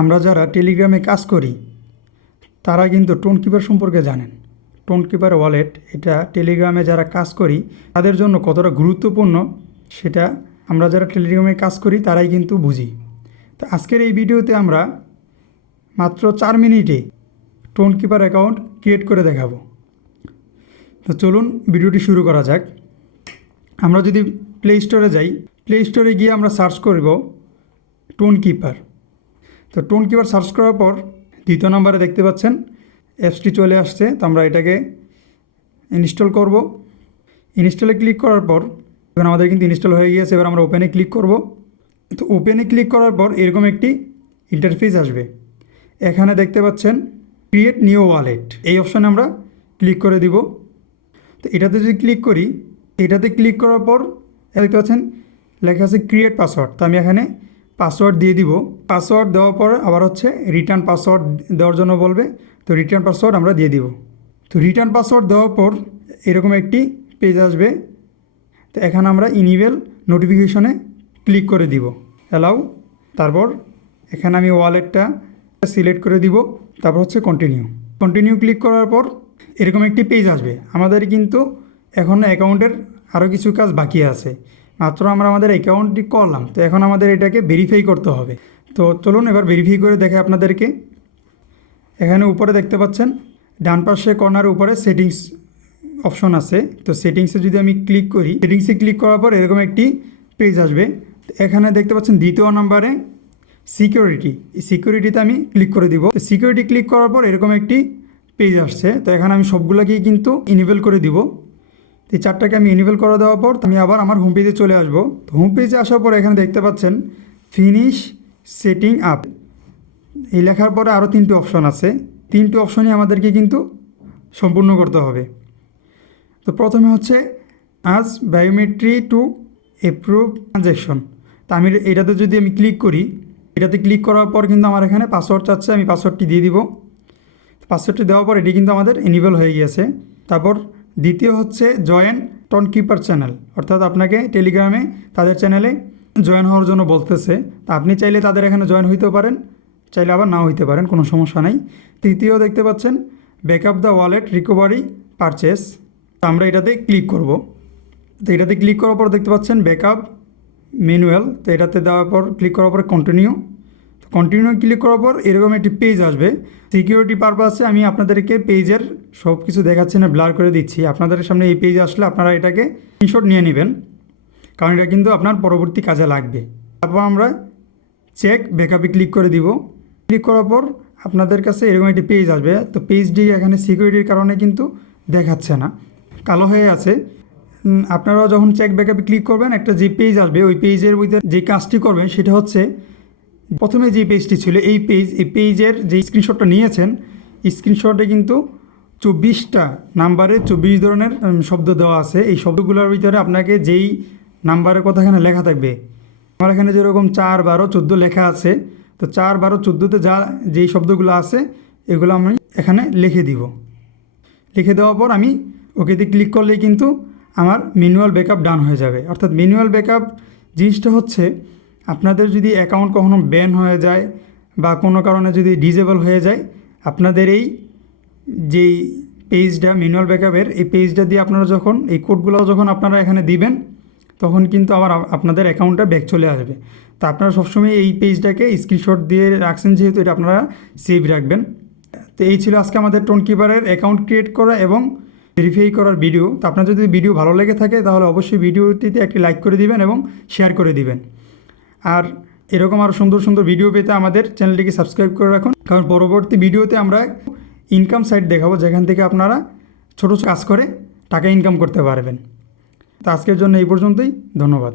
আমরা যারা টেলিগ্রামে কাজ করি তারা কিন্তু টোনকিপার সম্পর্কে জানেন। টোনকিপার ওয়ালেট এটা টেলিগ্রামে যারা কাজ করি তাদের জন্য কতটা গুরুত্বপূর্ণ সেটা আমরা যারা টেলিগ্রামে কাজ করি তারাই কিন্তু বুঝি। তো আজকের এই ভিডিওতে আমরা মাত্র 4 মিনিটে টোনকিপার অ্যাকাউন্ট ক্রিয়েট করে দেখাবো। তো চলুন ভিডিওটি শুরু করা যাক। আমরা যদি প্লে স্টোরে যাই, প্লে স্টোরে গিয়ে আমরা সার্চ করব টোনকিপার। তো টোনকিপার সার্চ করার পর দ্বিতীয় নম্বরে দেখতে পাচ্ছেন অ্যাপসটি চলে আসছে। তো আমরা এটাকে ইনস্টল করব। ইনস্টলে ক্লিক করার পর এখন আমাদের কিন্তু ইনস্টল হয়ে গিয়েছে। এবার আমরা ওপেনে ক্লিক করব। তো ওপেনে ক্লিক করার পর এরকম একটি ইন্টারফেস আসবে। এখানে দেখতে পাচ্ছেন ক্রিয়েট নিউ ওয়ালেট, এই অপশানে আমরা ক্লিক করে দিব। তো এটাতে যদি ক্লিক করি, এটাতে ক্লিক করার পর দেখতে পাচ্ছেন লেখা আছে ক্রিয়েট পাসওয়ার্ড। তো আমি এখানে পাসওয়ার্ড দিয়ে দিব। পাসওয়ার্ড দেওয়ার পর আবার রিটার্ন পাসওয়ার্ড দেওয়ার জন্য বলবে। তো রিটার্ন পাসওয়ার্ড আমরা দিয়ে দিব। তো রিটার্ন পাসওয়ার্ড দেওয়ার পর এরকম একটি পেজ আসবে। তো এখানে আমরা ইনিমেল নোটিফিকেশনে ক্লিক করে দিব, অ্যালাউ। তারপর এখানে আমি ওয়ালেটটা সিলেক্ট করে দিব। তারপর কন্টিনিউ ক্লিক করার পর এরকম একটি পেজ আসবে। আমাদের কিন্তু এখন অ্যাকাউন্টের আরও কিছু কাজ বাকি আছে। মাত্র আমরা আমাদের অ্যাকাউন্টটি করলাম। তো এখন আমাদের এটাকে ভেরিফাই করতে হবে। তো চলুন এবার ভেরিফাই করে দেখে আপনাদেরকে। এখানে উপরে দেখতে পাচ্ছেন ডান পাশে কর্নার উপরে সেটিংস অপশন আছে। তো সেটিংসে যদি আমি ক্লিক করি, সেটিংসে ক্লিক করার পর এরকম একটি পেজ আসবে। এখানে দেখতে পাচ্ছেন দ্বিতীয় নম্বরে সিকিউরিটি, এই সিকিউরিটিতে আমি ক্লিক করে দিব। তো সিকিউরিটি ক্লিক করার পর এরকম একটি পেজ আসছে। তো এখানে আমি সবগুলোকেই কিন্তু ইনেবল করে দিব। এই 4টাকে আমি ইনেবল করে দেওয়ার পর আমি আবার আমার হোম পেজে চলে আসবো। তো হোম পেজে আসার পর এখানে দেখতে পাচ্ছেন ফিনিশ সেটিং আপ, এই লেখার পরে আরও 3টি অপশন আছে। 3টি অপশনই আমাদেরকে কিন্তু সম্পূর্ণ করতে হবে। তো প্রথমে আজ বায়োমেট্রি টু অ্যাপ্রুভ ট্রানজ্যাকশন। তো আমি এটাতে যদি আমি ক্লিক করি, এটাতে ক্লিক করার পর কিন্তু আমার এখানে পাসওয়ার্ড চাচ্ছে, আমি পাসওয়ার্ডটি দিয়ে দিব। পাসওয়ার্ডটি দেওয়ার পর এটি কিন্তু আমাদের এনেবল হয়ে গিয়েছে। তারপর দ্বিতীয় জয়েন টোনকিপার চ্যানেল, অর্থাৎ আপনাকে টেলিগ্রামে তাদের চ্যানেলে জয়েন হওয়ার জন্য বলতেছে। তা আপনি চাইলে তাদের এখানে জয়েন হইতেও পারেন, চাইলে আবার নাও হইতে পারেন, কোনো সমস্যা নাই। তৃতীয় দেখতে পাচ্ছেন backup the wallet recovery purchase. তো আমরা এটাতে ক্লিক করব। তো এটাতে ক্লিক করার পর দেখতে পাচ্ছেন ব্যাকআপ ম্যানুয়াল। তো এটাতে দেওয়ার পর ক্লিক করার পর কন্টিনিউ ক্লিক করার পর এরকম একটি পেজ আসবে। সিকিউরিটি পারপাসে আমি আপনাদেরকে পেজের সব কিছু দেখাচ্ছি না, ব্লার করে দিচ্ছি। আপনাদের সামনে এই পেজ আসলে আপনারা এটাকে স্ক্রিনশট নিয়ে নেবেন, কারণ এটা কিন্তু আপনার পরবর্তী কাজে লাগবে। তারপর আমরা চেক ব্যাকআপে ক্লিক করে দিব। ক্লিক করার পর আপনাদের কাছে এরকম একটি পেজ আসবে। তো পেজটি এখানে সিকিউরিটির কারণে কিন্তু দেখাচ্ছে না, কালো হয়ে আছে। আপনারা যখন চেক ব্যাকআপে ক্লিক করবেন একটা যে পেজ আসবে, ওই পেজের ভিতরে যে কাজটি করবেন সেটা প্রথমে যে পেজটি ছিল এই পেজের যে স্ক্রিনশটটা নিয়েছেন, স্ক্রিনশটে কিন্তু 24টা নাম্বারে 24 ধরনের শব্দ দেওয়া আছে। এই শব্দগুলোর ভিতরে আপনাকে যেই নাম্বারের কথা এখানে লেখা থাকবে, আমার এখানে যেরকম 4, 12, 14 লেখা আছে। তো 4, 12, 14তে যেই শব্দগুলো আছে এগুলো আমি এখানে লিখে দিব। লিখে দেওয়ার পর আমি ওকেতে ক্লিক করলেই কিন্তু আমার ম্যানুয়াল ব্যাকআপ ডান হয়ে যাবে। অর্থাৎ ম্যানুয়াল ব্যাকআপ জিনিসটা আপনাদের যদি অ্যাকাউন্ট কখনো ব্যান হয়ে যায় বা কোনো কারণে যদি ডিসেবল হয়ে যায়, আপনাদের এই যেই পেজটা ম্যানুয়াল ব্যাকআপের এই পেজটা দিয়ে আপনারা যখন এই কোডগুলো যখন আপনারা এখানে দিবেন, তখন কিন্তু আবার আপনাদের অ্যাকাউন্টটা ব্যাক চলে আসবে। তো আপনারা সবসময় এই পেজটাকে স্ক্রিনশট দিয়ে রাখছেন, যেহেতু এটা আপনারা সেভ রাখবেন। তো এই ছিল আজকে আমাদের টোনকিপারের অ্যাকাউন্ট ক্রিয়েট করা এবং ভেরিফাই করার ভিডিও। তো আপনার যদি ভিডিও ভালো লেগে থাকে তাহলে অবশ্যই ভিডিওটিতে একটি লাইক করে দিবেন এবং শেয়ার করে দিবেন। আর এরকম আরও সুন্দর সুন্দর ভিডিও পেতে আমাদের চ্যানেলটিকে সাবস্ক্রাইব করে রাখুন, কারণ পরবর্তী ভিডিওতে আমরা ইনকাম সাইট দেখাবো, যেখান থেকে আপনারা ছোটো কাজ করে টাকা ইনকাম করতে পারবেন। তো আজকের জন্য এই পর্যন্তই, ধন্যবাদ।